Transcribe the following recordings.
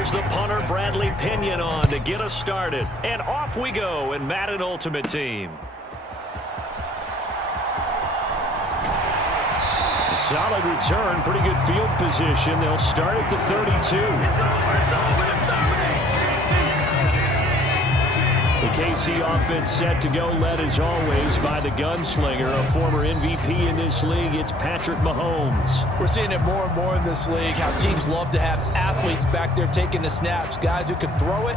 Here's the punter, Bradley Pinion, on to get us started. And off we go in Madden Ultimate Team. Solid return, pretty good field position. They'll start at the 32. The KC offense set to go, led as always by the gunslinger, a former MVP in this league. It's Patrick Mahomes. We're seeing it more and more in this league, how teams love to have athletes back there taking the snaps, guys who can throw it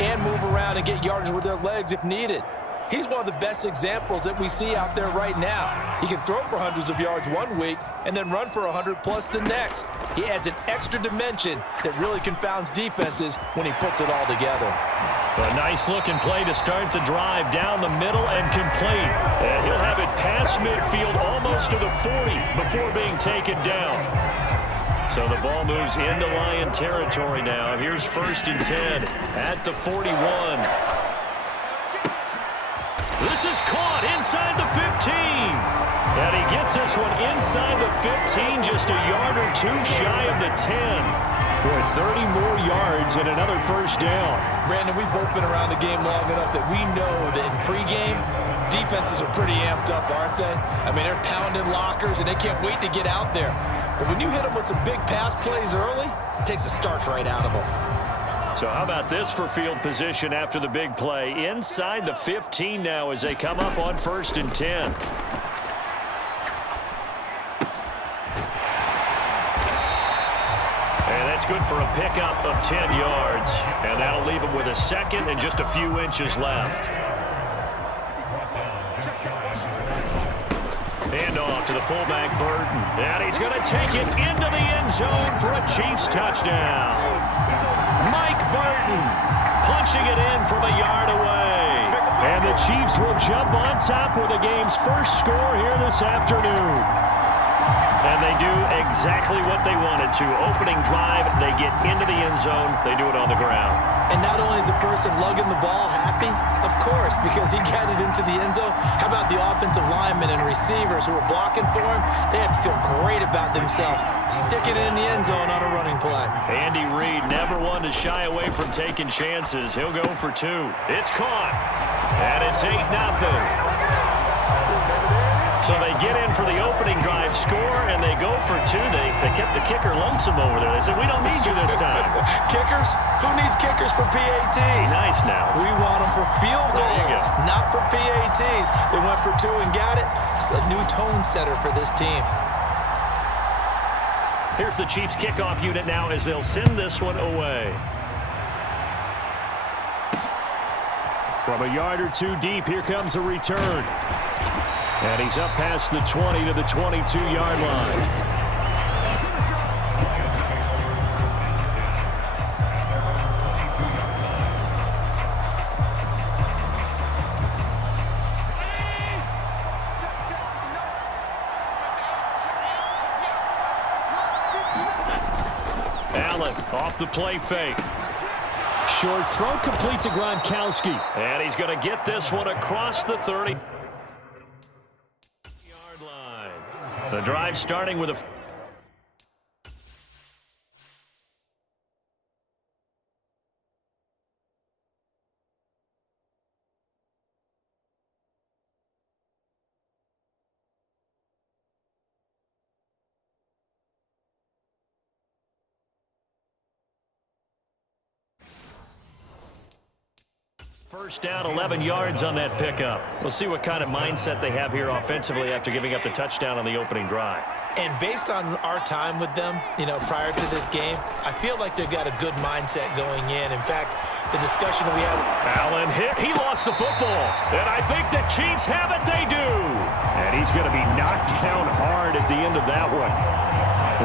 and move around and get yardage with their legs if needed. He's one of the best examples that we see out there right now. He can throw for hundreds of yards one week and then run for 100+ the next. He adds an extra dimension that really confounds defenses when he puts it all together. A nice-looking play to start the drive down the middle and complete. And he'll have it past midfield almost to the 40 before being taken down. So the ball moves into Lion territory now. Here's 1st and 10 at the 41. This is caught inside the 15. And he gets this one inside the 15, just a yard or two shy of the 10. Boy, 30 more yards and another 1st down. Brandon, we've both been around the game long enough that we know that in pregame, defenses are pretty amped up, aren't they? I mean, they're pounding lockers, and they can't wait to get out there. But when you hit them with some big pass plays early, it takes the starch right out of them. So how about this for field position after the big play? Inside the 15 now as they come up on 1st and 10. That's good for a pickup of 10 yards. And that'll leave him with a 2nd and just a few inches left. Hand off to the fullback, Burton. And he's going to take it into the end zone for a Chiefs touchdown. Mike Burton punching it in from a yard away. And the Chiefs will jump on top with the game's first score here this afternoon. And they do exactly what they wanted to. Opening drive, they get into the end zone. They do it on the ground. And not only is the person lugging the ball happy, of course, because he got it into the end zone. How about the offensive linemen and receivers who are blocking for him? They have to feel great about themselves, sticking it in the end zone on a running play. Andy Reid never one to shy away from taking chances. He'll go for 2. It's caught. And it's 8-0. So they get in for the opening drive score, and they go for 2. They kept the kicker lonesome over there. They said, we don't need you this time. Kickers? Who needs kickers for PATs? Nice now. We want them for field goals, not for PATs. They went for 2 and got it. It's a new tone setter for this team. Here's the Chiefs kickoff unit now as they'll send this one away. From a yard or 2 deep, here comes a return. And he's up past the 20 to the 22-yard line. Allen off the play fake. Short throw complete to Gronkowski. And he's going to get this one across the 30. The drive starting with a... First down, 11 yards on that pickup. We'll see what kind of mindset they have here offensively after giving up the touchdown on the opening drive. And based on our time with them, prior to this game, I feel like they've got a good mindset going in. In fact, the discussion we had... Allen hit. He lost the football. And I think the Chiefs have it. They do. And he's going to be knocked down hard at the end of that one.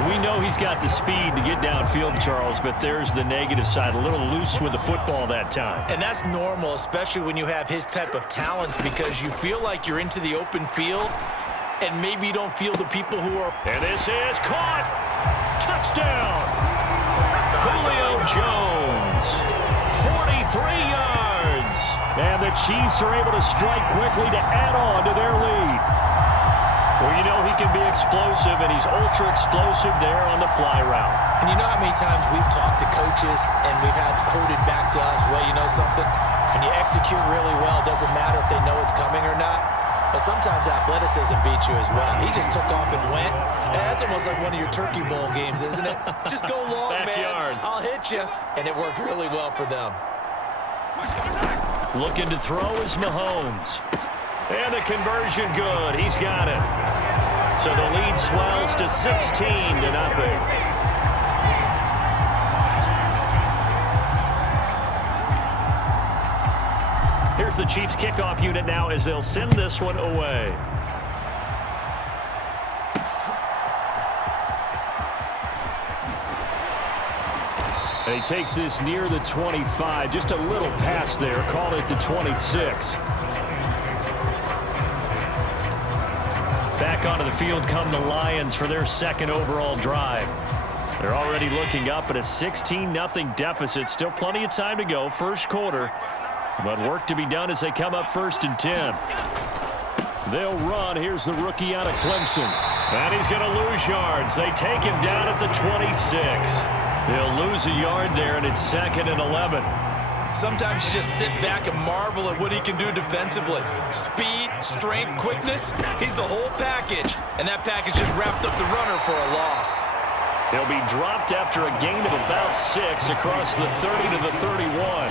We know he's got the speed to get downfield, Charles, but there's the negative side. A little loose with the football that time. And that's normal, especially when you have his type of talents, because you feel like you're into the open field and maybe you don't feel the people who are... And this is caught. Touchdown. Julio Jones. 43 yards. And the Chiefs are able to strike quickly to add on to their lead. Well, you know he can be explosive, and he's ultra-explosive there on the fly route. And you know how many times we've talked to coaches and we've had quoted back to us, well, you know something? When you execute really well, it doesn't matter if they know it's coming or not. But sometimes athleticism beats you as well. He just took off and went. And that's almost like one of your Turkey Bowl games, isn't it? Just go long, Backyard. man. I'll hit you. And it worked really well for them. Looking to throw is Mahomes. And the conversion good. He's got it. So the lead swells to 16-0. Here's the Chiefs kickoff unit now as they'll send this one away. And he takes this near the 25. Just a little pass there. Call it the 26. Back onto the field come the Lions for their second overall drive. They're already looking up at a 16-0 deficit. Still plenty of time to go. First quarter. But work to be done as they come up 1st and 10. They'll run. Here's the rookie out of Clemson. And he's going to lose yards. They take him down at the 26. They'll lose a yard there, and it's 2nd and 11. Sometimes you just sit back and marvel at what he can do defensively. Speed, strength, quickness. He's the whole package. And that package just wrapped up the runner for a loss. He'll be dropped after a gain of about 6 across the 30 to the 31.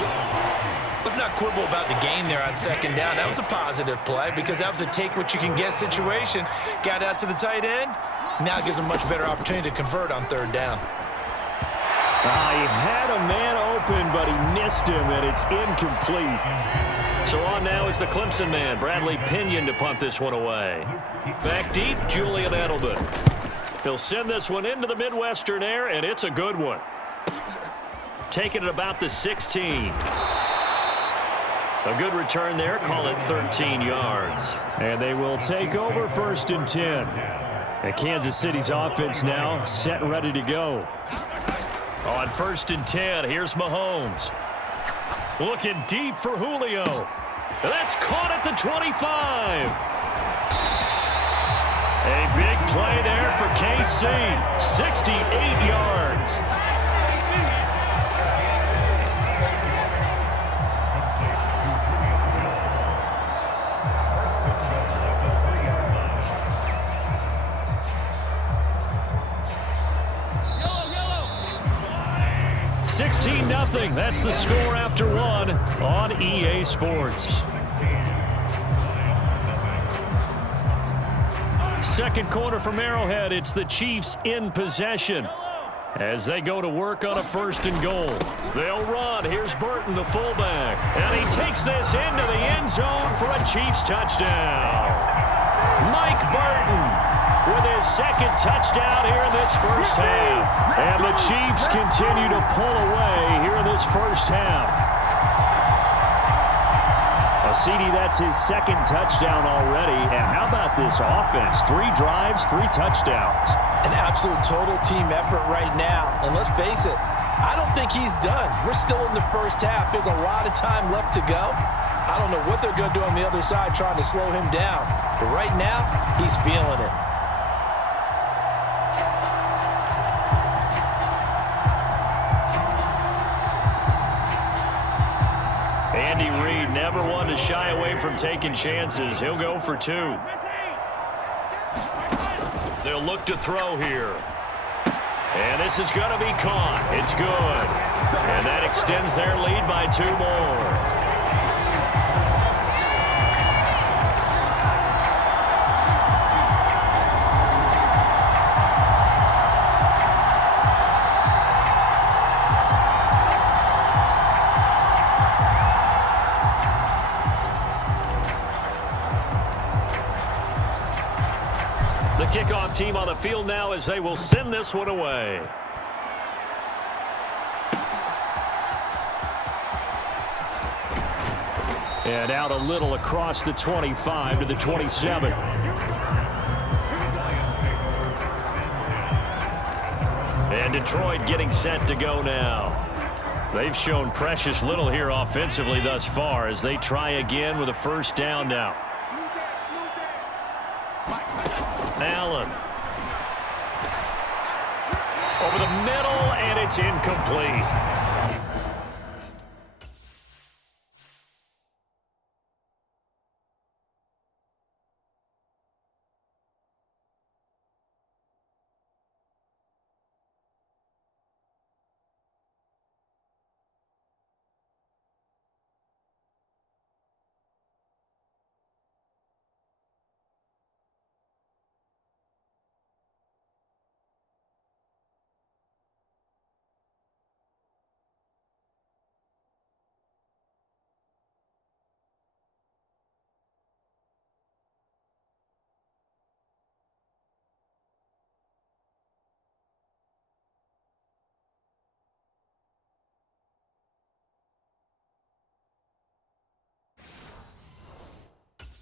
Let's not quibble about the gain there on 2nd down. That was a positive play because that was a take-what-you-can-get situation. Got out to the tight end. Now it gives him a much better opportunity to convert on 3rd down. He had a man open, but he missed him, and it's incomplete. So on now is the Clemson man, Bradley Pinion, to punt this one away. Back deep, Julian Edelman. He'll send this one into the Midwestern air, and it's a good one. Taking it about the 16. A good return there. Call it 13 yards. And they will take over 1st and 10. And Kansas City's offense now set and ready to go. On 1st and 10, here's Mahomes. Looking deep for Julio. And that's caught at the 25. A big play there for KC. 68 yards. Nothing. That's the score after 1 on EA Sports. Second quarter from Arrowhead. It's the Chiefs in possession as they go to work on a 1st and goal. They'll run. Here's Burton, the fullback. And he takes this into the end zone for a Chiefs touchdown. Mike Burton with his 2nd touchdown here in this 1st half. And the Chiefs continue to pull away here in this 1st half. CD, that's his 2nd touchdown already. And how about this offense? 3 drives, 3 touchdowns. An absolute total team effort right now. And let's face it, I don't think he's done. We're still in the 1st half. There's a lot of time left to go. I don't know what they're going to do on the other side trying to slow him down. But right now, he's feeling it. Andy Reid never one to shy away from taking chances. He'll go for 2. They'll look to throw here. And this is going to be caught. It's good. And that extends their lead by 2 more. Kickoff team on the field now as they will send this one away. And out a little across the 25 to the 27. And Detroit getting set to go now. They've shown precious little here offensively thus far as they try again with a 1st down now. Allen. Over the middle, and it's incomplete.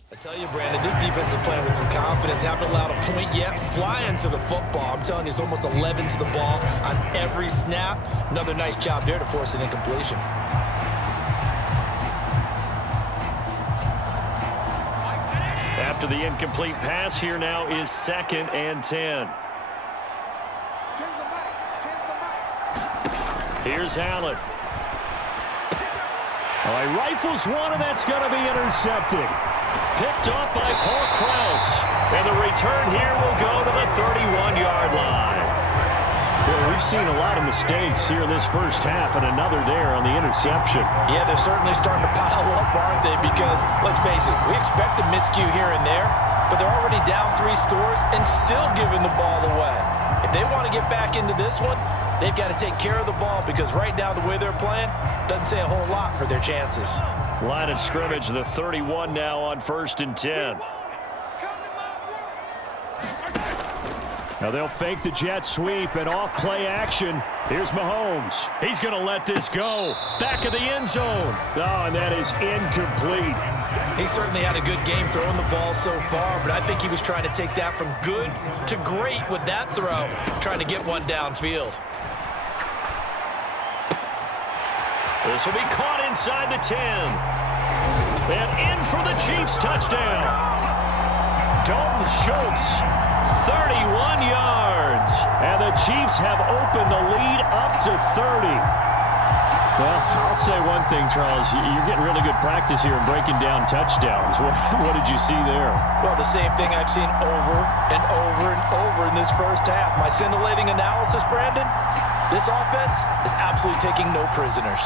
I tell you, Brandon, this defense is playing with some confidence. Haven't allowed a point yet. Flying to the football. I'm telling you, it's almost 11 to the ball on every snap. Another nice job there to force an incompletion. After the incomplete pass, here now is 2nd and 10. Here's Allen. Oh, he rifles one, and that's going to be intercepted. Picked off by Paul Krause. And the return here will go to the 31-yard line. Well, we've seen a lot of mistakes here in this first half, and another there on the interception. Yeah, they're certainly starting to pile up, aren't they? Because, let's face it, we expect a miscue here and there, but they're already down 3 scores and still giving the ball away. If they want to get back into this one, they've got to take care of the ball, because right now the way they're playing doesn't say a whole lot for their chances. Line of scrimmage, the 31 now on 1st and 10. Now they'll fake the jet sweep and off play action. Here's Mahomes. He's going to let this go. Back of the end zone. Oh, and that is incomplete. He certainly had a good game throwing the ball so far, but I think he was trying to take that from good to great with that throw, trying to get one downfield. This will be caught inside the 10. And in for the Chiefs touchdown. Dalton Schultz, 31 yards. And the Chiefs have opened the lead up to 30. Well, I'll say one thing, Charles. You're getting really good practice here in breaking down touchdowns. What did you see there? Well, the same thing I've seen over and over and over in this first half. My scintillating analysis, Brandon, this offense is absolutely taking no prisoners.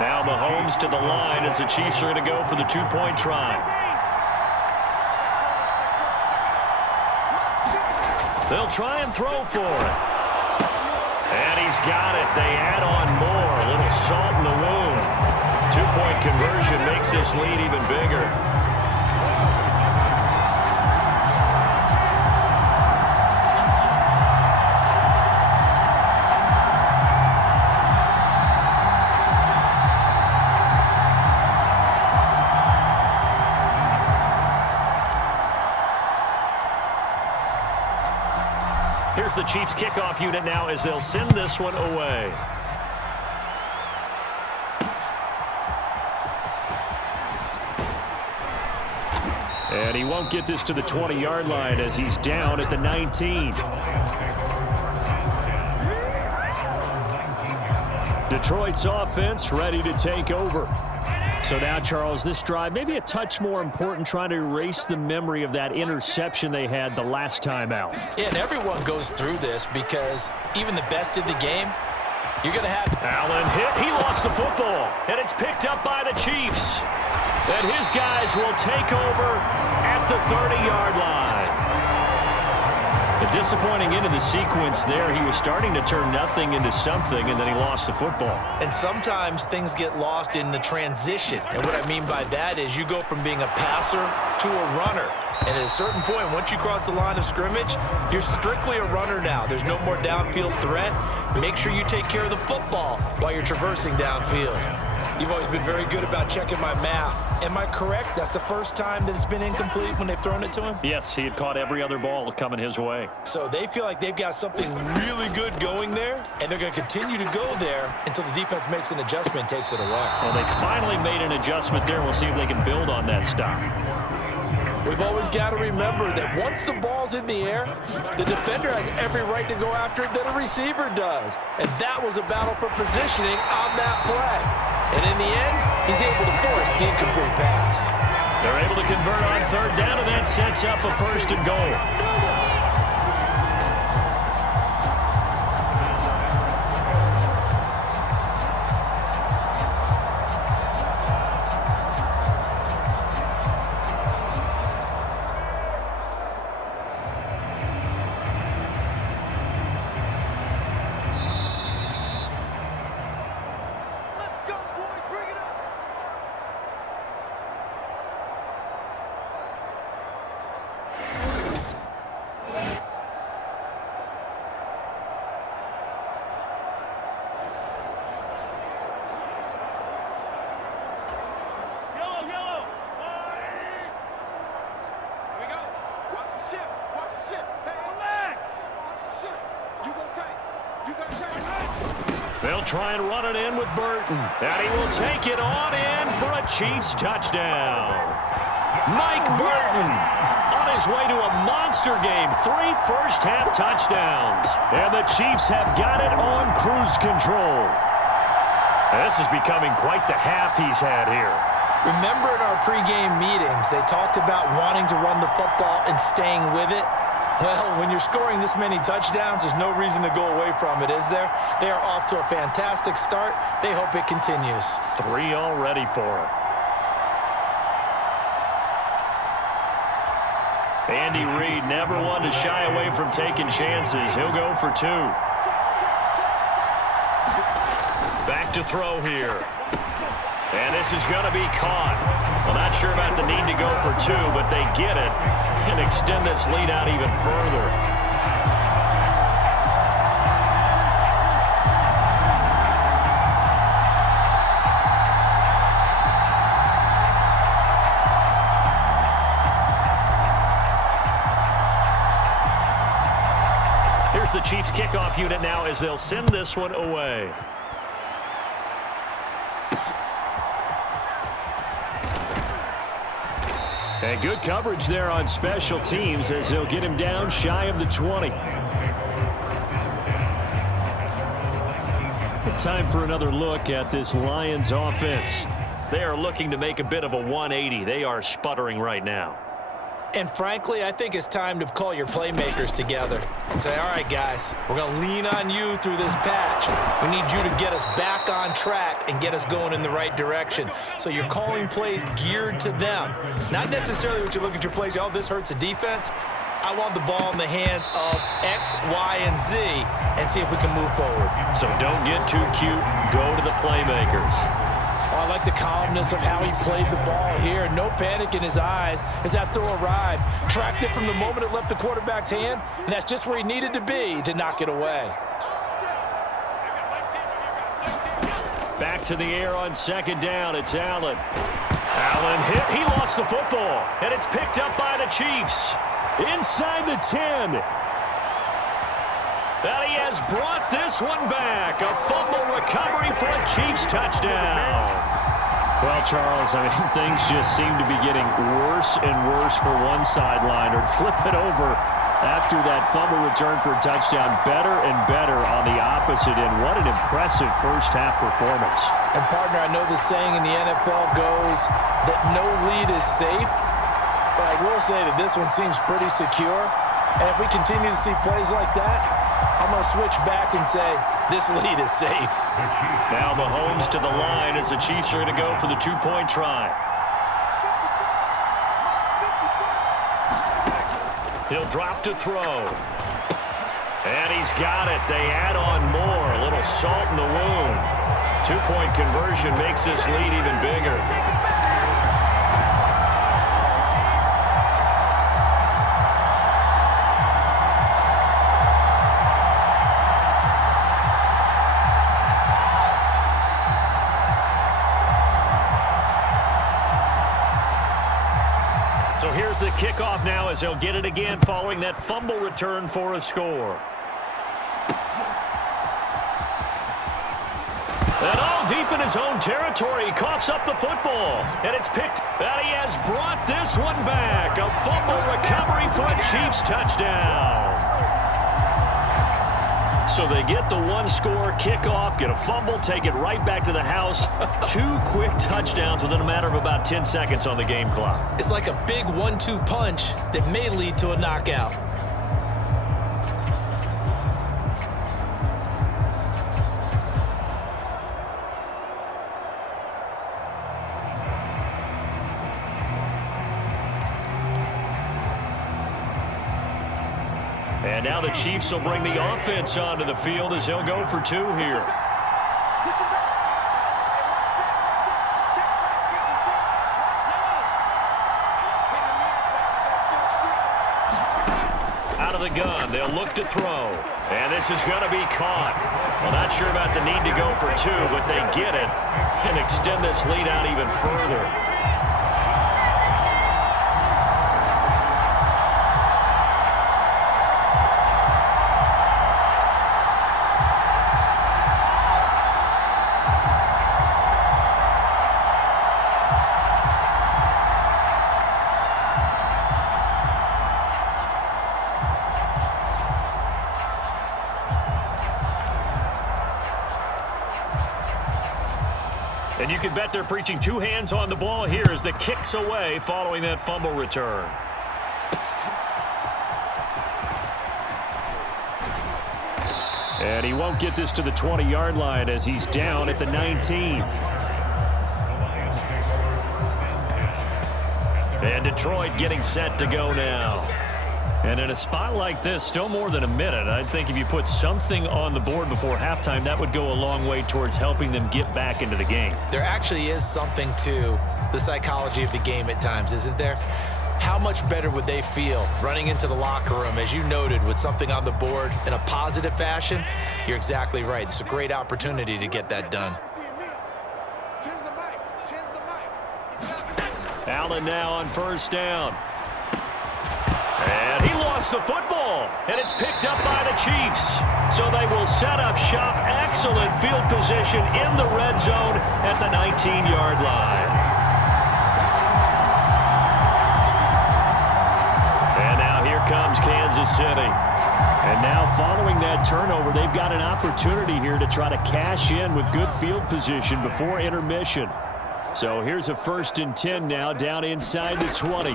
Now Mahomes to the line as the Chiefs are going to go for the 2-point try. They'll try and throw for it. And he's got it. They add on more. A little salt in the wound. 2-point conversion makes this lead even bigger. Here's the Chiefs kickoff unit now as they'll send this one away. And he won't get this to the 20-yard line as he's down at the 19. Detroit's offense ready to take over. So now, Charles, this drive maybe a touch more important, trying to erase the memory of that interception they had the last time out. Yeah, and everyone goes through this because even the best in the game, you're going to have... Allen hit. He lost the football, and it's picked up by the Chiefs. And his guys will take over at the 30-yard line. A disappointing end of the sequence there. He was starting to turn nothing into something, and then he lost the football. And sometimes things get lost in the transition. And what I mean by that is you go from being a passer to a runner. And at a certain point, once you cross the line of scrimmage, you're strictly a runner now. There's no more downfield threat. Make sure you take care of the football while you're traversing downfield. You've always been very good about checking my math. Am I correct? That's the first time that it's been incomplete when they've thrown it to him? Yes, he had caught every other ball coming his way. So they feel like they've got something really good going there, and they're going to continue to go there until the defense makes an adjustment and takes it away. Well, they finally made an adjustment there. We'll see if they can build on that stop. We've always got to remember that once the ball's in the air, the defender has every right to go after it that a receiver does. And that was a battle for positioning on that play. And in the end, he's able to force the incomplete pass. They're able to convert on third down, and that sets up a first and goal. They'll try and run it in with Burton. And he will take it on in for a Chiefs touchdown. Mike Burton on his way to a monster game. 3 first-half touchdowns. And the Chiefs have got it on cruise control. This is becoming quite the half he's had here. Remember in our pregame meetings, they talked about wanting to run the football and staying with it? Well, when you're scoring this many touchdowns, there's no reason to go away from it, is there? They are off to a fantastic start. They hope it continues. 3 already for him. Andy Reid never one to shy away from taking chances. He'll go for 2. Back to throw here. And this is going to be caught. Well, not sure about the need to go for 2, but they get it and extend this lead out even further. Here's the Chiefs kickoff unit now as they'll send this one away. And good coverage there on special teams as they'll get him down shy of the 20. Time for another look at this Lions offense. They are looking to make a bit of a 180. They are sputtering right now. And frankly, I think it's time to call your playmakers together and say, all right, guys, we're going to lean on you through this patch. We need you to get us back on track and get us going in the right direction. So you're calling plays geared to them. Not necessarily what you look at your plays, oh, this hurts the defense. I want the ball in the hands of X, Y, and Z and see if we can move forward. So don't get too cute. Go to the playmakers. Oh, I like the calmness of how he played the ball here. No panic in his eyes as that throw arrived. Tracked it from the moment it left the quarterback's hand, and that's just where he needed to be to knock it away. Back to the air on second down. It's Allen. Allen hit. He lost the football, and it's picked up by the Chiefs. Inside the 10. And he has brought this one back. A fumble recovery for a Chiefs touchdown. Well, Charles, I mean, things just seem to be getting worse and worse for one sideliner. Flip it over after that fumble return for a touchdown. Better and better on the opposite end. What an impressive first-half performance. And, partner, I know the saying in the NFL goes that no lead is safe, but I will say that this one seems pretty secure. And if we continue to see plays like that, I'm going to switch back and say this lead is safe. Now Mahomes to the line as the Chiefs are going to go for the 2-point try. He'll drop to throw. And he's got it. They add on more. A little salt in the wound. 2-point conversion makes this lead even bigger. So here's the kickoff now as they'll get it again following that fumble return for a score. And all deep in his own territory, he coughs up the football, and it's picked And he has brought this one back. A fumble recovery for a Chiefs touchdown. So they get the one-score kickoff, get a fumble, take it right back to the house. 2 quick touchdowns within a matter of about 10 seconds on the game clock. It's like a big 1-2 punch that may lead to a knockout. And now the Chiefs will bring the offense onto the field as he'll go for 2 here. Out of the gun, they'll look to throw. And this is going to be caught. Well, not sure about the need to go for 2, but they get it and extend this lead out even further. And you can bet they're preaching 2 hands on the ball here as the kick's away following that fumble return. And he won't get this to the 20-yard line as he's down at the 19. And Detroit getting set to go now. And in a spot like this, still more than a minute, I think if you put something on the board before halftime, that would go a long way towards helping them get back into the game. There actually is something to the psychology of the game at times, isn't there? How much better would they feel running into the locker room, as you noted, with something on the board in a positive fashion? You're exactly right. It's a great opportunity to get that done. Allen now on first down. And he lost the football, and it's picked up by the Chiefs. So they will set up shop. Excellent field position in the red zone at the 19-yard line. And now here comes Kansas City. And now following that turnover, they've got an opportunity here to try to cash in with good field position before intermission. So here's a 1st and 10 now down inside the 20.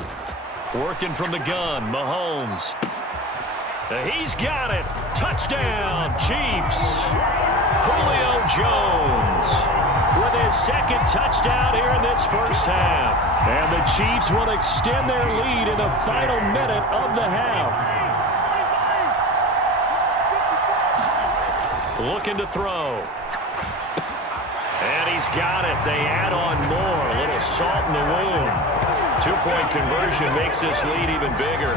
Working from the gun, Mahomes. He's got it. Touchdown, Chiefs. Julio Jones with his 2nd touchdown here in this first half. And the Chiefs will extend their lead in the final minute of the half. Looking to throw. And he's got it. They add on more. A little salt in the wound. 2-point conversion makes this lead even bigger.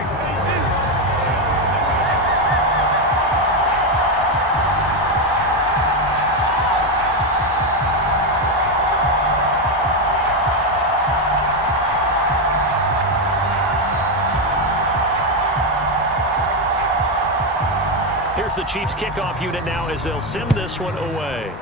Here's the Chiefs kickoff unit now as they'll send this one away.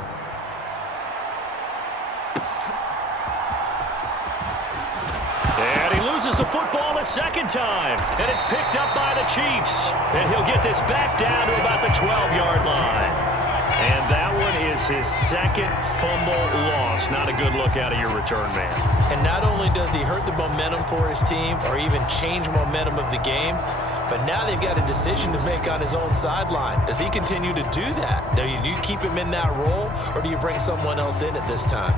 The football the 2nd time, and it's picked up by the Chiefs, and he'll get this back down to about the 12-yard line. And that one is his 2nd fumble loss. Not a good look out of your return man. And not only does he hurt the momentum for his team or even change momentum of the game, but now they've got a decision to make on his own sideline. Does he continue to do that? Do you keep him in that role, or do you bring someone else in at this time?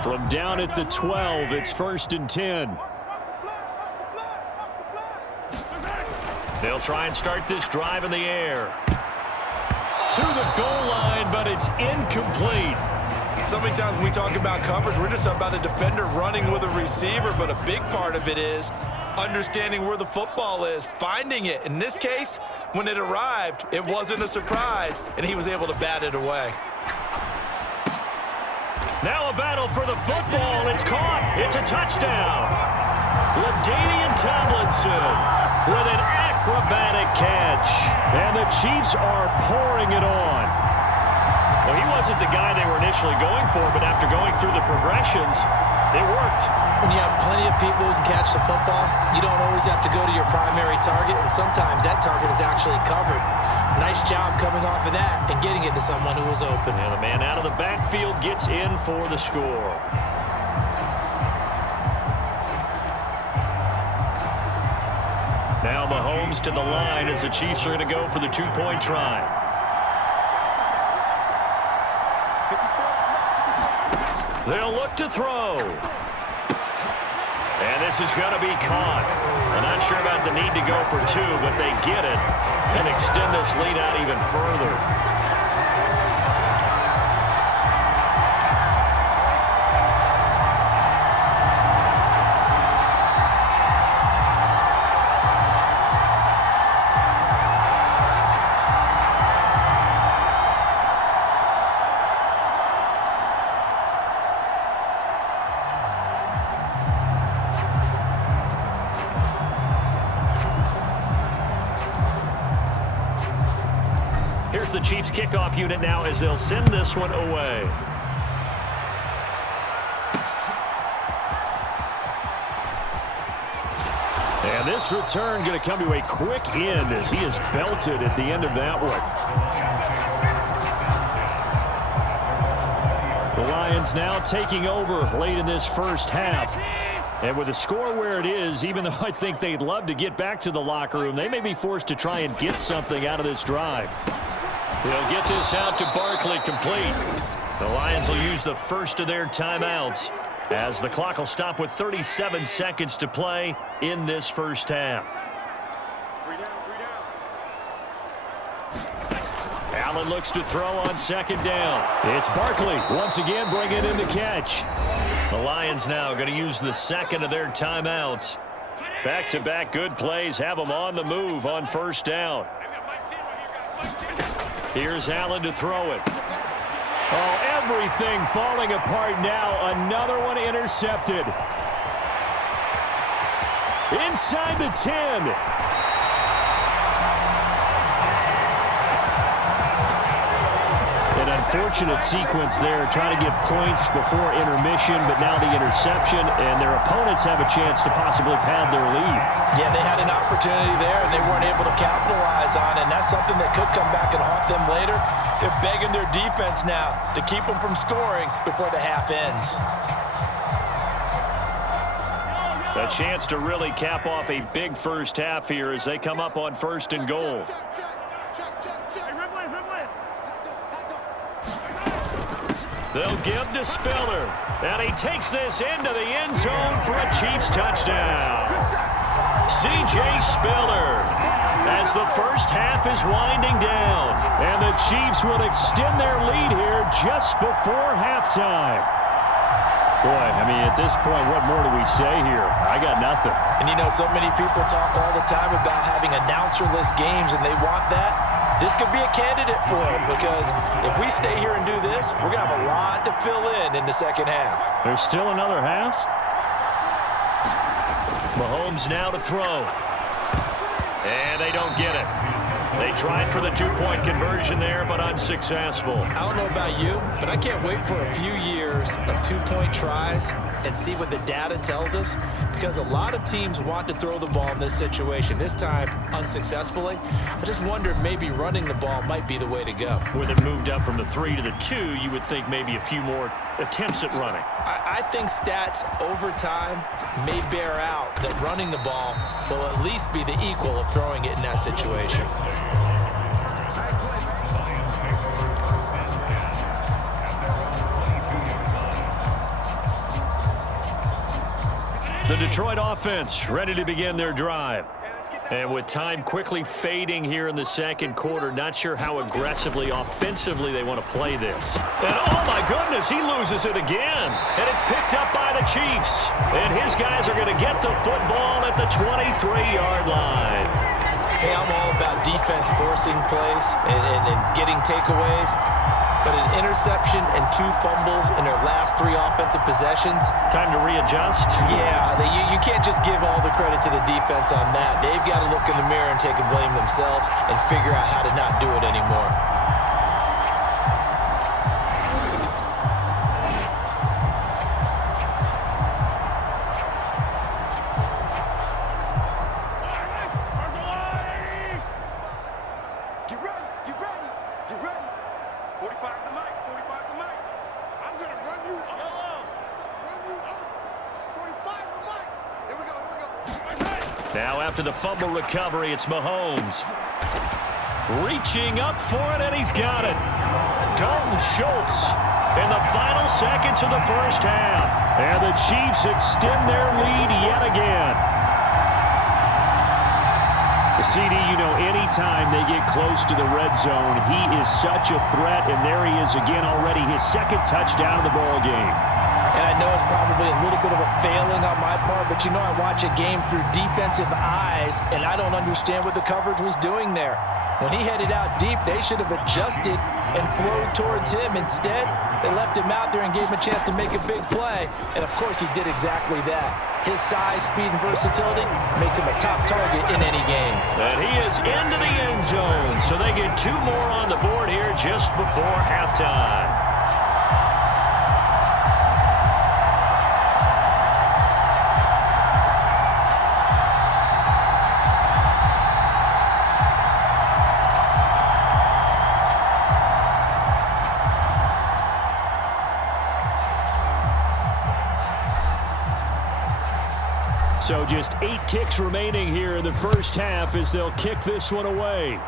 From down at the 12, it's 1st and 10. They'll try and start this drive in the air. To the goal line, but it's incomplete. So many times when we talk about coverage, we're just about a defender running with a receiver, but a big part of it is understanding where the football is, finding it. In this case, when it arrived, it wasn't a surprise, and he was able to bat it away. Now a battle for the football. It's caught. It's a touchdown. LaDainian Tomlinson with an acrobatic catch. And the Chiefs are pouring it on. Well, he wasn't the guy they were initially going for, but after going through the progressions, it worked. When you have plenty of people who can catch the football, you don't always have to go to your primary target, and sometimes that target is actually covered. Nice job coming off of that and getting it to someone who was open. And the man out of the backfield gets in for the score. Now Mahomes to the line as the Chiefs are going to go for the two-point try. They'll look to throw. And this is going to be caught. I'm not sure about the need to go for two, but they get it and extend this lead out even further. Here's the Chiefs kickoff unit now as they'll send this one away. And this return going to come to a quick end as he is belted at the end of that one. The Lions now taking over late in this first half. And with the score where it is, even though I think they'd love to get back to the locker room, they may be forced to try and get something out of this drive. They'll get this out to Barkley complete. The Lions will use the first of their timeouts as the clock will stop with 37 seconds to play in this first half. Allen looks to throw on second down. It's Barkley once again bringing in the catch. The Lions now going to use the second of their timeouts. Back-to-back good plays have them on the move on first down. Here's Allen to throw it. Oh, everything falling apart now. Another one intercepted. Inside the 10. An unfortunate sequence there, trying to get points before intermission, but now the interception, and their opponents have a chance to possibly pad their lead. Yeah, they had an opportunity there, and they weren't able to capitalize on it, and that's something that could come back and haunt them later. They're begging their defense now to keep them from scoring before the half ends. A chance to really cap off a big first half here as they come up on first and goal. They'll give to Spiller, and he takes this into the end zone for a Chiefs touchdown. C.J. Spiller, as the first half is winding down, and the Chiefs will extend their lead here just before halftime. Boy, I mean, at this point, what more do we say here? I got nothing. And you know, so many people talk all the time about having announcer-less games, and they want that. This could be a candidate for it, because if we stay here and do this, we're going to have a lot to fill in the second half. There's still another half. Mahomes now to throw. And they don't get it. They tried for the two-point conversion there, but unsuccessful. I don't know about you, but I can't wait for a few years of two-point tries and see what the data tells us, because a lot of teams want to throw the ball in this situation. This time, unsuccessfully. I just wonder if maybe running the ball might be the way to go. With it moved up from the 3 to the 2, you would think maybe a few more attempts at running. I think stats over time may bear out that running the ball will at least be the equal of throwing it in that situation. The Detroit offense ready to begin their drive. And with time quickly fading here in the second quarter, not sure how aggressively, offensively they want to play this. And oh my goodness, he loses it again. And it's picked up by the Chiefs. And his guys are going to get the football at the 23-yard line. Hey, I'm all about defense forcing plays and getting takeaways. but an interception and 2 fumbles in their last 3 offensive possessions. Time to readjust. Yeah, you can't just give all the credit to the defense on that. They've got to look in the mirror and take a blame themselves and figure out how to not do it anymore. Now after the fumble recovery, it's Mahomes. Reaching up for it, and he's got it. Dalton Schultz in the final seconds of the first half. And the Chiefs extend their lead yet again. CD, you know, anytime they get close to the red zone, he is such a threat, and there he is again already, his second touchdown of the ball game. And I know it's probably a little bit of a failing on my part, but you know I watch a game through defensive eyes, and I don't understand what the coverage was doing there. When he headed out deep, they should have adjusted and flowed towards him. Instead, they left him out there and gave him a chance to make a big play. And, of course, he did exactly that. His size, speed, and versatility makes him a top target in any game. And he is into the end zone, so they get 2 more on the board here just before halftime. So just 8 ticks remaining here in the first half as they'll kick this one away.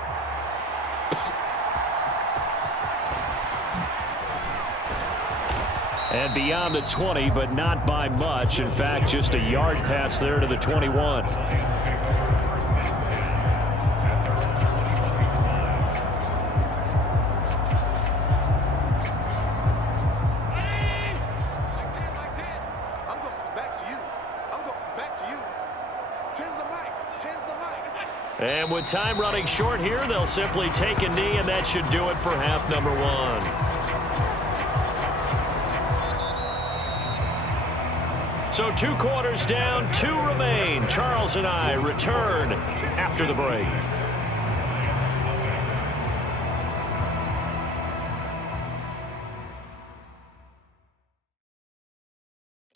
And beyond the 20, but not by much. In fact, just a yard pass there to the 21. And with time running short here, they'll simply take a knee, and that should do it for half number 1. So 2 quarters down, 2 remain. Charles and I return after the break.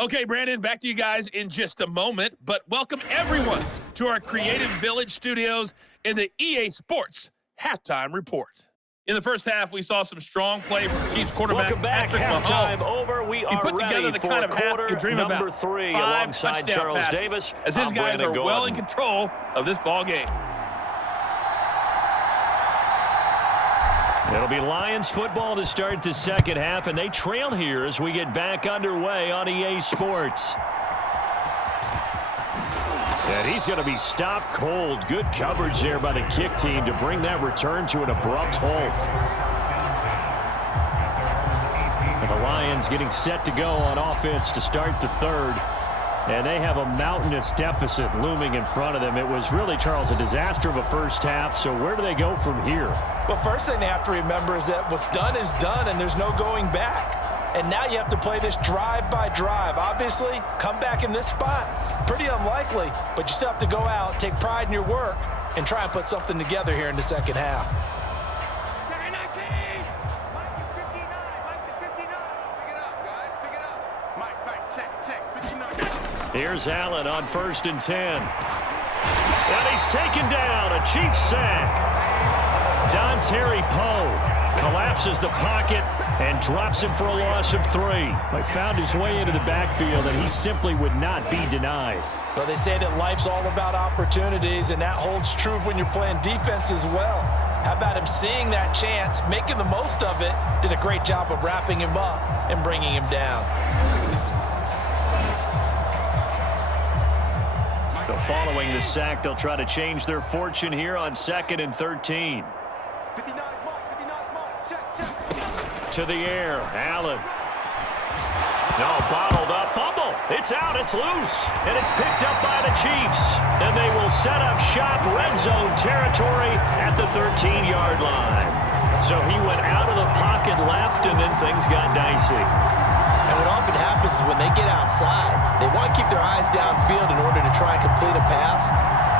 Okay, Brandon, back to you guys in just a moment, but welcome everyone to our Creative Village studios in the EA Sports Halftime Report. In the first half, we saw some strong play from Chiefs quarterback Welcome back. Patrick Halftime Mahomes. over. We He are put together the ready kind for of half quarter you dream number about. 3 5 alongside touchdown Charles passes, Davis. as his I'm guys Brandon are well Gordon. in control of this ball game. It'll be Lions football to start the second half, and they trail here as we get back underway on EA Sports. And he's going to be stopped cold. Good coverage there by the kick team to bring that return to an abrupt halt. And the Lions getting set to go on offense to start the third. And they have a mountainous deficit looming in front of them. It was really, Charles, a disaster of a first half. So where do they go from here? Well, first thing they have to remember is that what's done is done, and there's no going back. And now you have to play this drive by drive. Obviously, come back in this spot, pretty unlikely, but you still have to go out, take pride in your work, and try and put something together here in the second half. Here's Allen on 1st and 10. And he's taken down, a Chiefs sack. Dontari Poe collapses the pocket and drops him for a loss of 3. He found his way into the backfield, and he simply would not be denied. Well, they say that life's all about opportunities, and that holds true when you're playing defense as well. How about him seeing that chance, making the most of it, did a great job of wrapping him up and bringing him down. So following the sack, they'll try to change their fortune here on 2nd and 13. To the air, Allen. No, bottled up, fumble. It's out, it's loose, and it's picked up by the Chiefs. And they will set up shop red zone territory at the 13-yard line. So he went out of the pocket left, and then things got dicey. And what often happens is when they get outside, they want to keep their eyes downfield in order to try and complete a pass.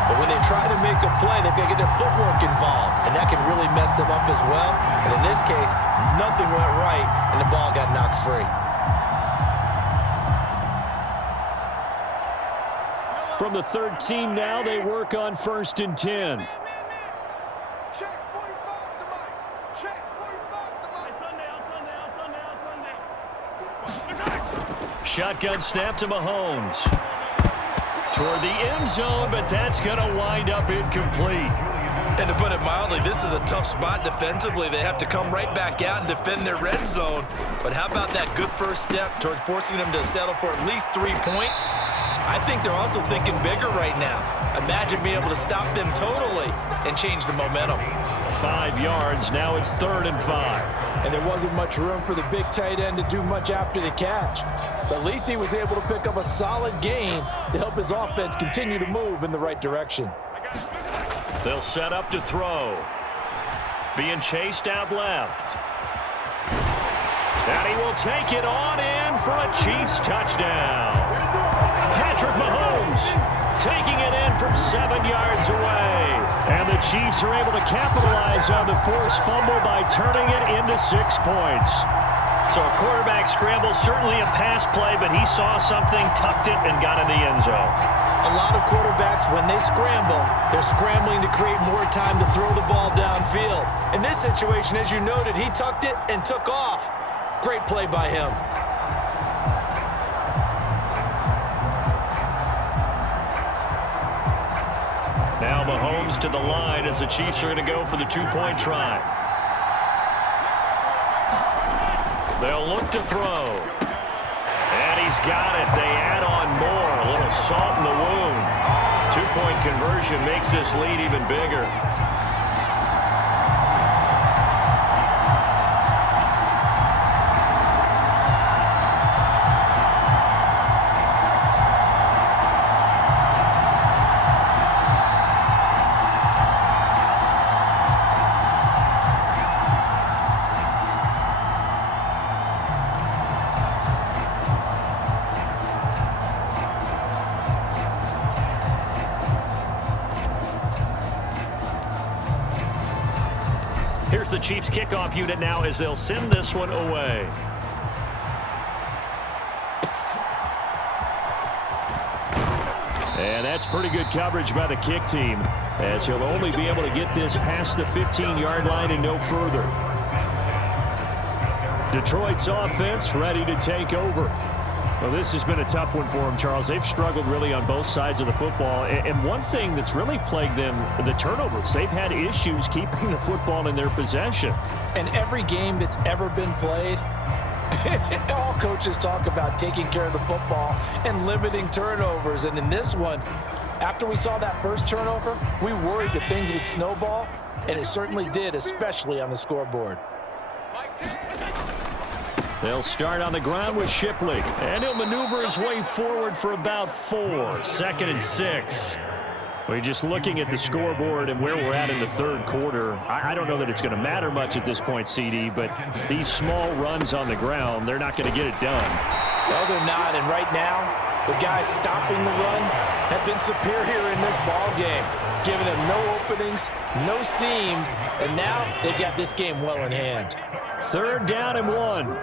But when they try to make a play, they've got to get their footwork involved, and that can really mess them up as well. And in this case, nothing went right, and the ball got knocked free. From the 13 now, they work on 1st and 10. Check 45 to Mike. Check 45 to Mike. Sunday. Shotgun snap to Mahomes. Toward the end zone, but that's going to wind up incomplete. And to put it mildly, this is a tough spot defensively. They have to come right back out and defend their red zone. But how about that good first step towards forcing them to settle for at least 3 points? I think they're also thinking bigger right now. Imagine being able to stop them totally and change the momentum. 5 yards, now it's 3rd and 5. And there wasn't much room for the big tight end to do much after the catch. But at least he was able to pick up a solid gain to help his offense continue to move in the right direction. They'll set up to throw. Being chased out left. And he will take it on in for a Chiefs touchdown. Patrick Mahomes taking it in from 7 yards away. And the Chiefs are able to capitalize on the forced fumble by turning it into 6 points. So a quarterback scramble, certainly a pass play, but he saw something, tucked it, and got in the end zone. A lot of quarterbacks, when they scramble, they're scrambling to create more time to throw the ball downfield. In this situation, as you noted, he tucked it and took off. Great play by him. Now Mahomes to the line as the Chiefs are going to go for the 2-point try. They'll look to throw. And he's got it. They add on more. A little salt in the wound. 2-point conversion makes this lead even bigger. Here's the Chiefs kickoff unit now as they'll send this one away. And that's pretty good coverage by the kick team, as he'll only be able to get this past the 15-yard line and no further. Detroit's offense ready to take over. Well, this has been a tough one for them, Charles. They've struggled really on both sides of the football. And one thing that's really plagued them, the turnovers. They've had issues keeping the football in their possession. And every game that's ever been played, all coaches talk about taking care of the football and limiting turnovers. And in this one, after we saw that first turnover, we worried that things would snowball, and it certainly did, especially on the scoreboard. They'll start on the ground with Shipley, and he'll maneuver his way forward for about 4. 2nd and 6. We're just looking at the scoreboard and where we're at in the third quarter. I don't know that it's going to matter much at this point, CD, but these small runs on the ground, they're not going to get it done. No, they're not, and right now, the guys stopping the run have been superior in this ball game, giving them no openings, no seams, and now they've got this game well in hand. 3rd down and 1.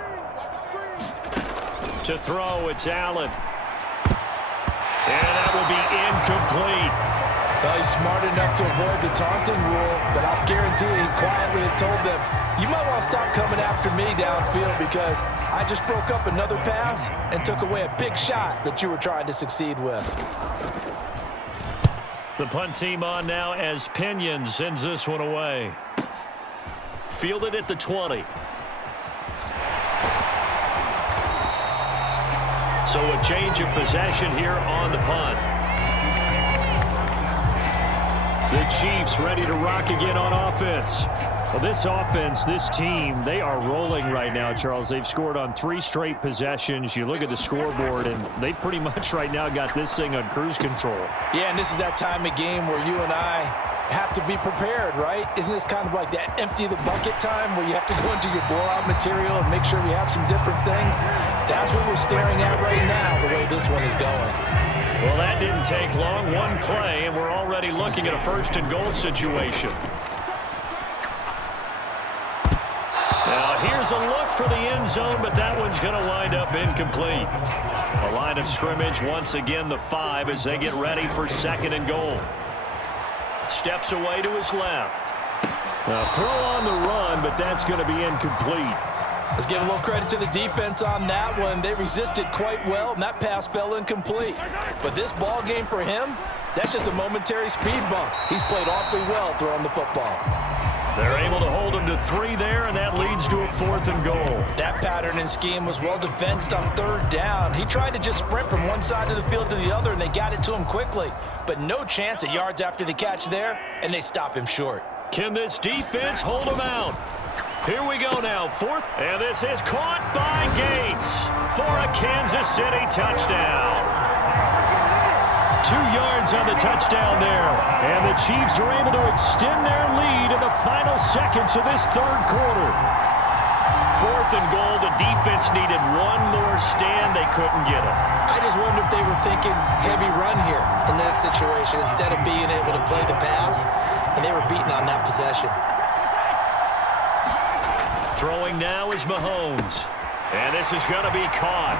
To throw, it's Allen. And that will be incomplete. Well, he's smart enough to avoid the taunting rule, but I'll guarantee he quietly has told them, you might want to stop coming after me downfield because I just broke up another pass and took away a big shot that you were trying to succeed with. The punt team on now as Pinion sends this one away. Fielded at the 20. So a change of possession here on the punt. The Chiefs ready to rock again on offense. Well, this offense, this team, they are rolling right now, Charles. They've scored on 3 straight possessions. You look at the scoreboard, and they pretty much right now got this thing on cruise control. Yeah, and this is that time of game where you and I have to be prepared, right? Isn't this kind of like that empty the bucket time where you have to go into your blowout material and make sure we have some different things? That's what we're staring at right now, the way this one is going. Well, that didn't take long. One play, and we're already looking at a first-and-goal situation. Now, here's a look for the end zone, but that one's going to wind up incomplete. A line of scrimmage, once again, the 5 as they get ready for second and goal. Steps away to his left. A throw on the run, but that's going to be incomplete. Let's give a little credit to the defense on that one. They resisted quite well, and that pass fell incomplete. But this ball game for him, that's just a momentary speed bump. He's played awfully well throwing the football. They're able to hold him to 3 there, and that leads to a 4th and goal. That pattern and scheme was well defensed on 3rd down. He tried to just sprint from one side of the field to the other, and they got it to him quickly. But no chance at yards after the catch there, and they stop him short. Can this defense hold him out? Here we go now, 4th, and this is caught by Gates for a Kansas City touchdown. 2 yards on the touchdown there, and the Chiefs are able to extend their lead in the final seconds of this 3rd quarter. 4th and goal, the defense needed one more stand. They couldn't get it. I just wonder if they were thinking heavy run here in that situation instead of being able to play the pass, and they were beaten on that possession. Throwing now is Mahomes. And this is going to be caught.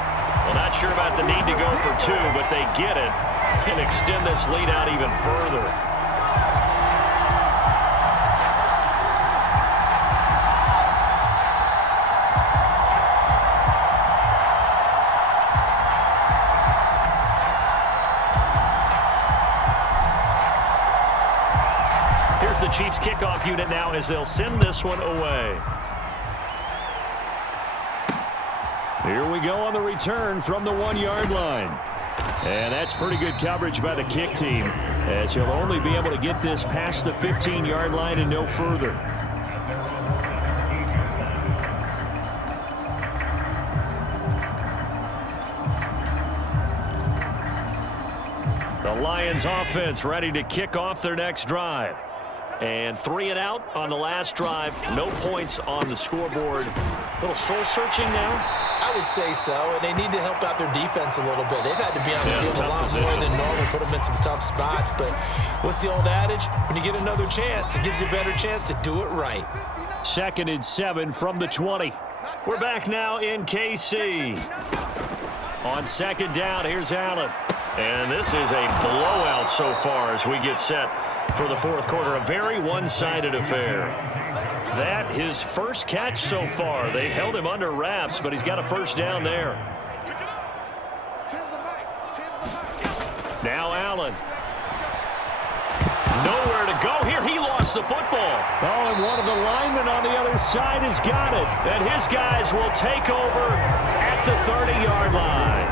Well, not sure about the need to go for 2, but they get it and extend this lead out even further. Here's the Chiefs kickoff unit now as they'll send this one away. Here we go on the return from the 1-yard line. And that's pretty good coverage by the kick team, as he'll only be able to get this past the 15-yard line and no further. The Lions offense ready to kick off their next drive. And 3 and out on the last drive. No points on the scoreboard. A little soul-searching now. I would say so, and they need to help out their defense a little bit. They've had to be on the field a lot more than normal, put them in some tough spots. But what's the old adage? When you get another chance, it gives you a better chance to do it right. 2nd and 7 from the 20. We're back now in KC. On 2nd down, here's Allen. And this is a blowout so far as we get set for the 4th quarter. A very one-sided affair. That his first catch so far. They've held him under wraps, but he's got a first down there. Now Allen. Nowhere to go here. He lost the football. Oh, and one of the linemen on the other side has got it. And his guys will take over at the 30-yard line.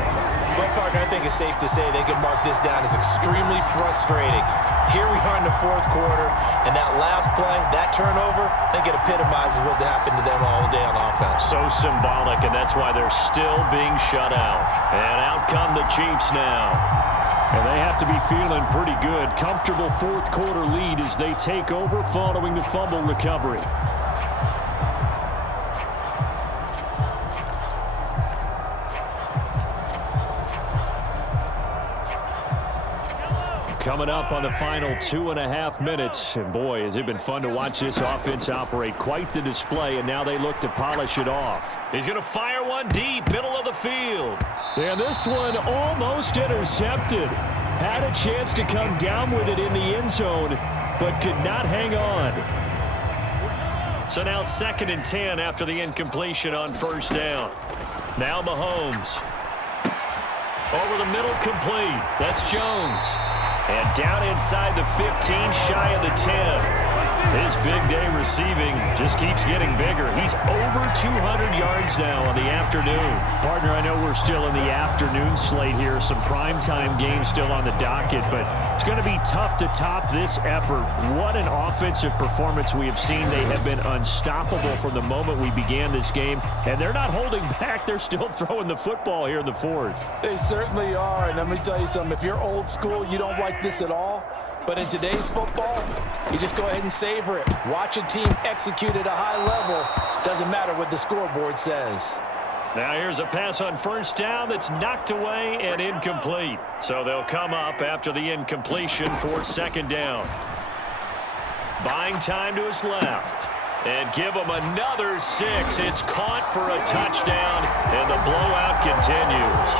But, partner, I think it's safe to say they can mark this down as extremely frustrating. Here we are in the 4th quarter, and that last play, that turnover, I think it epitomizes what happened to them all day on offense. So symbolic, and that's why they're still being shut out. And out come the Chiefs now. And they have to be feeling pretty good. Comfortable 4th quarter lead as they take over following the fumble recovery. Coming up on the final 2.5 minutes. And boy, has it been fun to watch this offense operate. Quite the display, and now they look to polish it off. He's going to fire one deep, middle of the field. And this one almost intercepted. Had a chance to come down with it in the end zone, but could not hang on. So now 2nd and 10 after the incompletion on 1st down. Now Mahomes. Over the middle, complete. That's Jones. And down inside the 15, shy of the 10. His big day receiving just keeps getting bigger. He's over 200 yards now on the afternoon. Partner, I know we're still in the afternoon slate here. Some primetime games still on the docket, but it's going to be tough to top this effort. What an offensive performance we have seen. They have been unstoppable from the moment we began this game, and they're not holding back. They're still throwing the football here in the 4th. They certainly are, and let me tell you something. If you're old school, you don't like this at all, But in today's football, you just go ahead and savor it. Watch a team execute at a high level. Doesn't matter what the scoreboard says. Now here's a pass on first down that's knocked away and incomplete. So they'll come up after the incompletion for second down. Buying time to his left. And give him another 6. It's caught for a touchdown, and the blowout continues.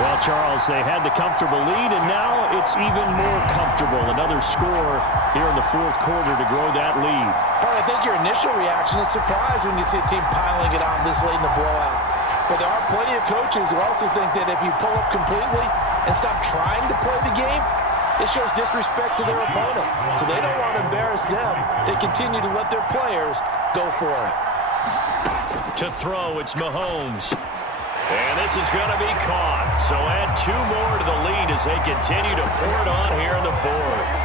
Well, Charles, they had the comfortable lead, and now it's even more comfortable. Another score here in the fourth quarter to grow that lead. But I think your initial reaction is surprise when you see a team piling it on this late in the blowout. But there are plenty of coaches who also think that if you pull up completely and stop trying to play the game, it shows disrespect to their opponent. So they don't want to embarrass them. They continue to let their players go for it. To throw, it's Mahomes. And this is going to be caught. So add 2 more to the lead as they continue to pour it on here in the fourth.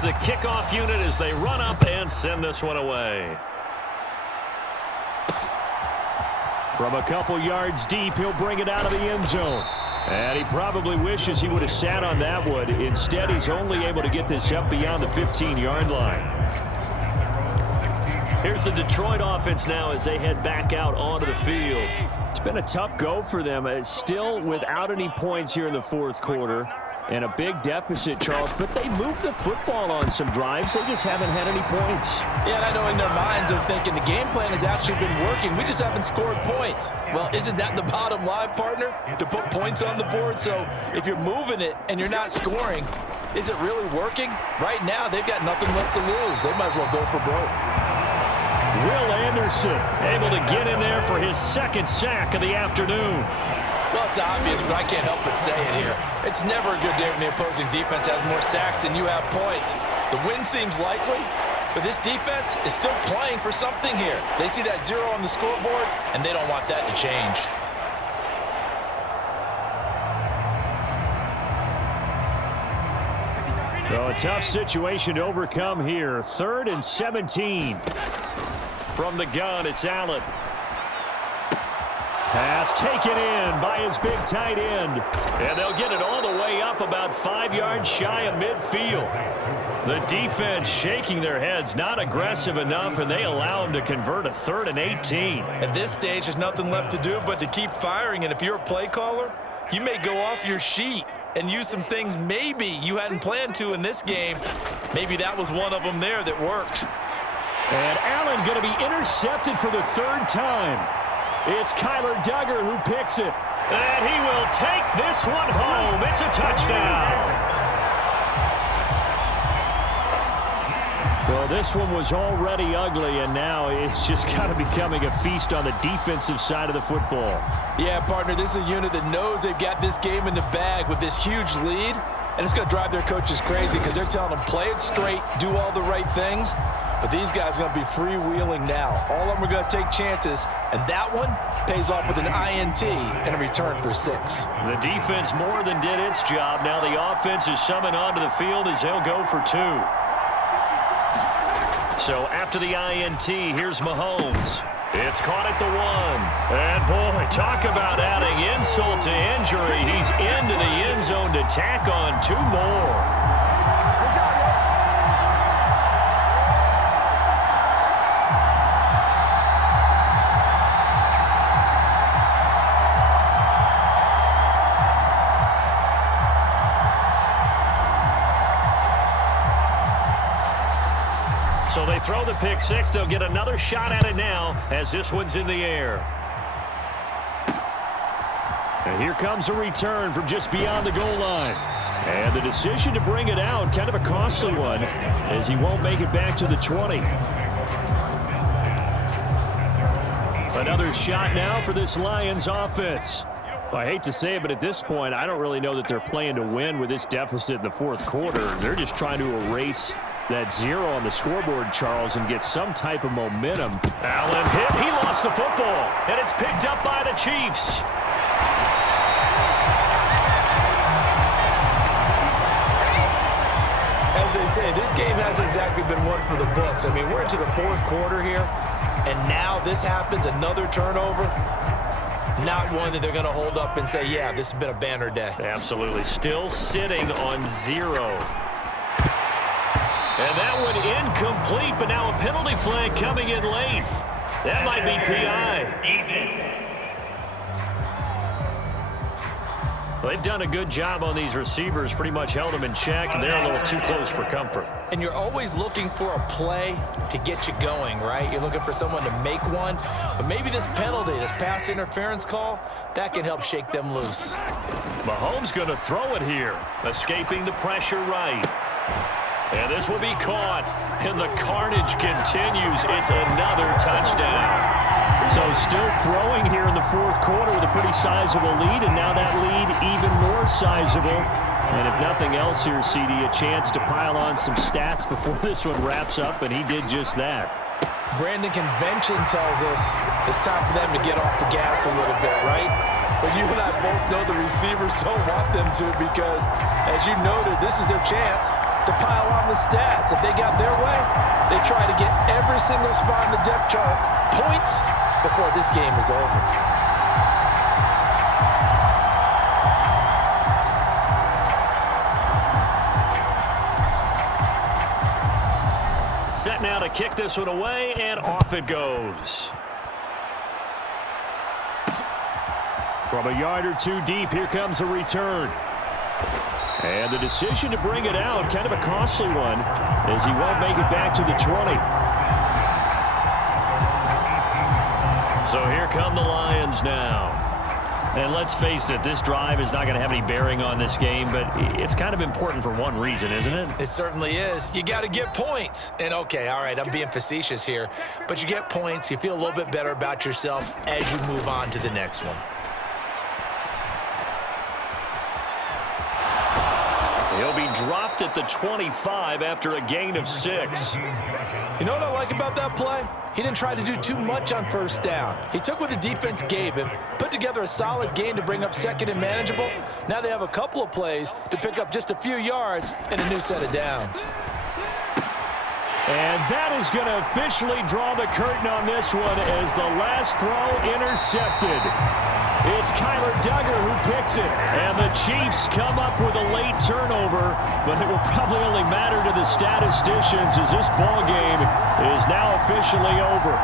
The kickoff unit as they run up and send this one away. From a couple yards deep, he'll bring it out of the end zone. And he probably wishes he would have sat on that one. Instead, he's only able to get this up beyond the 15-yard line. Here's the Detroit offense now as they head back out onto the field. It's been a tough go for them. It's still without any points here in the fourth quarter. And a big deficit, Charles, but they moved the football on some drives. They just haven't had any points. Yeah, and I know in their minds they're thinking the game plan has actually been working. We just haven't scored points. Well, isn't that the bottom line, partner? To put points on the board? So if you're moving it and you're not scoring, is it really working? Right now, they've got nothing left to lose. They might as well go for broke. Will Anderson able to get in there for his second sack of the afternoon. Well, it's obvious, but I can't help but say it here. It's never a good day when the opposing defense has more sacks than you have points. The win seems likely, but this defense is still playing for something here. They see that 0 on the scoreboard, and they don't want that to change. Well, a tough situation to overcome here. 3rd and 17. From the gun, it's Allen. Pass taken in by his big tight end. And they'll get it all the way up about 5 yards shy of midfield. The defense shaking their heads, not aggressive enough, and they allow him to convert a 3rd and 18. At this stage, there's nothing left to do but to keep firing. And if you're a play caller, you may go off your sheet and use some things maybe you hadn't planned to in this game. Maybe that was one of them there that worked. And Allen going to be intercepted for the 3rd time. It's Kyler Duggar who picks it. And he will take this one home. It's a touchdown. Well, this one was already ugly, and now it's just kind of becoming a feast on the defensive side of the football. Yeah, partner, this is a unit that knows they've got this game in the bag with this huge lead, and it's going to drive their coaches crazy because they're telling them play it straight, do all the right things. But these guys are going to be freewheeling now. All of them are going to take chances, and that one pays off with an INT and a return for 6. The defense more than did its job. Now the offense is summoned onto the field as they'll go for 2. So after the INT, here's Mahomes. It's caught at the 1. And boy, talk about adding insult to injury. He's into the end zone to tack on 2 more. So they throw the pick 6. They'll get another shot at it now as this one's in the air. And here comes a return from just beyond the goal line. And the decision to bring it out, kind of a costly one, as he won't make it back to the 20. Another shot now for this Lions offense. Well, I hate to say it, but at this point, I don't really know that they're playing to win with this deficit in the fourth quarter. They're just trying to erase that 0 on the scoreboard, Charles, and get some type of momentum. Allen hit. He lost the football, and it's picked up by the Chiefs. as they say, this game hasn't exactly been one for the books. I mean, we're into the fourth quarter here, and now this happens, another turnover. Not one that they're going to hold up and say, yeah, this has been a banner day. Absolutely. Still sitting on 0. And that one incomplete, but now a penalty flag coming in late. That might be PI. They've done a good job on these receivers, pretty much held them in check, and they're a little too close for comfort. And you're always looking for a play to get you going, right? You're looking for someone to make one. But maybe this penalty, this pass interference call, that can help shake them loose. Mahomes going to throw it here, escaping the pressure right. And this will be caught, and the carnage continues. It's another touchdown. So still throwing here in the fourth quarter with a pretty sizable lead, and now that lead even more sizable. And if nothing else here, CD, a chance to pile on some stats before this one wraps up, and he did just that. Brandon, convention tells us it's time for them to get off the gas a little bit, right? But you and I both know the receivers don't want them to because, as you noted, this is their chance to pile on the stats. If they got their way, they try to get every single spot in the depth chart points before this game is over. Set now to kick this one away, and off it goes. From a yard or two deep, here comes a return. And the decision to bring it out, kind of a costly one, as he won't make it back to the 20. So here come the Lions now. And let's face it, this drive is not going to have any bearing on this game, but it's kind of important for one reason, isn't it? It certainly is. You got to get points. And, okay, all right, I'm being facetious here, but you get points, you feel a little bit better about yourself as you move on to the next one. He'll be dropped at the 25 after a gain of 6. You know what I like about that play? He didn't try to do too much on first down. He took what the defense gave him, put together a solid gain to bring up second and manageable. Now they have a couple of plays to pick up just a few yards and a new set of downs. And that is going to officially draw the curtain on this one as the last throw intercepted. It's Kyler Duggar who picks it, and the Chiefs come up with a late turnover, but it will probably only matter to the statisticians as this ball game is now officially over.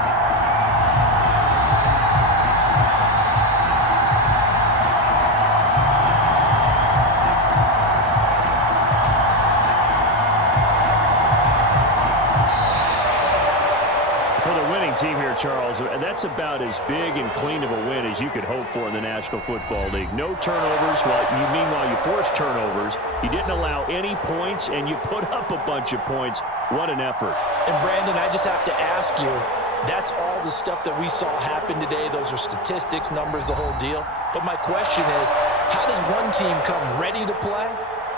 Team here, Charles, that's about as big and clean of a win as you could hope for in the National Football League. No turnovers. Meanwhile, you forced turnovers. You didn't allow any points, and you put up a bunch of points. What an effort. And, Brandon, I just have to ask you, that's all the stuff that we saw happen today. Those are statistics, numbers, the whole deal. But my question is, how does one team come ready to play,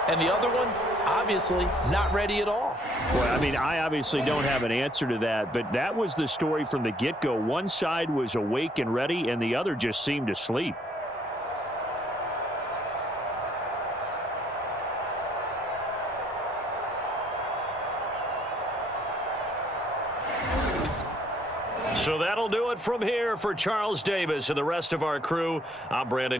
and the other one, obviously, not ready at all? Well, I mean, I obviously don't have an answer to that, but that was the story from the get-go. One side was awake and ready, and the other just seemed to sleep. So that'll do it from here for Charles Davis and the rest of our crew. I'm Brandon.